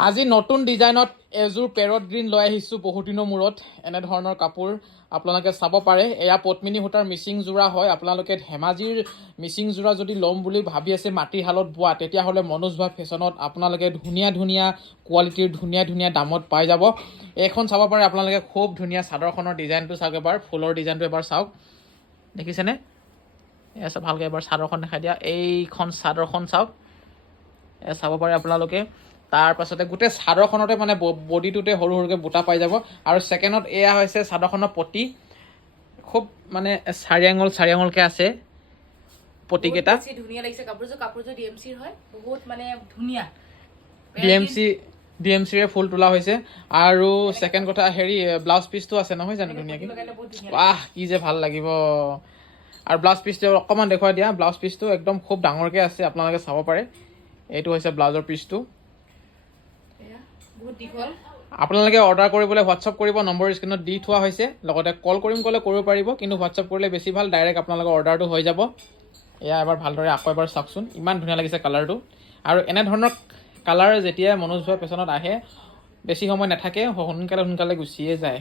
আজি নতুন ডিজাইনত এযোৰ পেৰট গ্ৰীণ লৈ আহিছোঁ বহুত দিনৰ মূৰত এনেধৰণৰ কাপোৰ আপোনালোকে চাব পাৰে এয়া পদ্মিনী সূতাৰ মিচিং যোৰা হয় আপোনালোকে ধেমাজিৰ মিচিং যোৰা যদি ল'ম বুলি ভাবি আছে মাটিশালত বোৱা তেতিয়াহ'লে মনোজ ভা ফেশ্বনত আপোনালোকে ধুনীয়া ধুনীয়া কোৱালিটিৰ ধুনীয়া ধুনীয়া দামত পাই যাব এইখন চাব পাৰে আপোনালোকে খুব ধুনীয়া চাদৰখনৰ ডিজাইনটো চাওক এবাৰ ফুলৰ ডিজাইনটো এবাৰ চাওক দেখিছেনে এয়া ভালকৈ এবাৰ চাদৰখন দেখাই দিয়া এইখন চাদৰখন চাওক এয়া চাব পাৰে আপোনালোকে তাৰ পাছতে গোটেই চাদৰখনতে মানে বডিটোতে সৰু সৰুকৈ বুটা পাই যাব আৰু ছেকেণ্ডত এয়া হৈছে চাদৰখনৰ পটি খুব মানে চাৰি আঙুলকৈ আছে পটিকেইটা ধুনীয়া লাগিছে কাপোৰযোৰ ডিএমচিৰ হয় বহুত মানে ধুনীয়া ডিএমচিৰে ফুল তোলা হৈছে আৰু ছেকেণ্ড কথা হেৰি ব্লাউজ পিচটো আছে নহয় জানো ধুনীয়াকৈ বাহ কি যে ভাল লাগিব আৰু ব্লাউজ পিচটো অকণমান দেখুৱাই দিয়া ব্লাউজ পিচটো একদম খুব ডাঙৰকৈ আছে আপোনালোকে চাব পাৰে এইটো হৈছে ব্লাউজৰ পিচটো আপোনালোকে অৰ্ডাৰ কৰিবলৈ হোৱাটছআপ কৰিব নম্বৰ স্ক্ৰীনত দি থোৱা হৈছে লগতে কল কৰিম ক'লে কৰিব পাৰিব কিন্তু হোৱাটছআপ কৰিলে বেছি ভাল ডাইৰেক্ট আপোনালোকৰ অৰ্ডাৰটো হৈ যাব এয়া এবাৰ ভালদৰে আকৌ এবাৰ চাওকচোন ইমান ধুনীয়া লাগিছে কালাৰটো আৰু এনেধৰণৰ কালাৰ যেতিয়া মনোজ ভা ফেশ্বনত আহে বেছি সময় নাথাকে সোনকালে গুচিয়ে যায়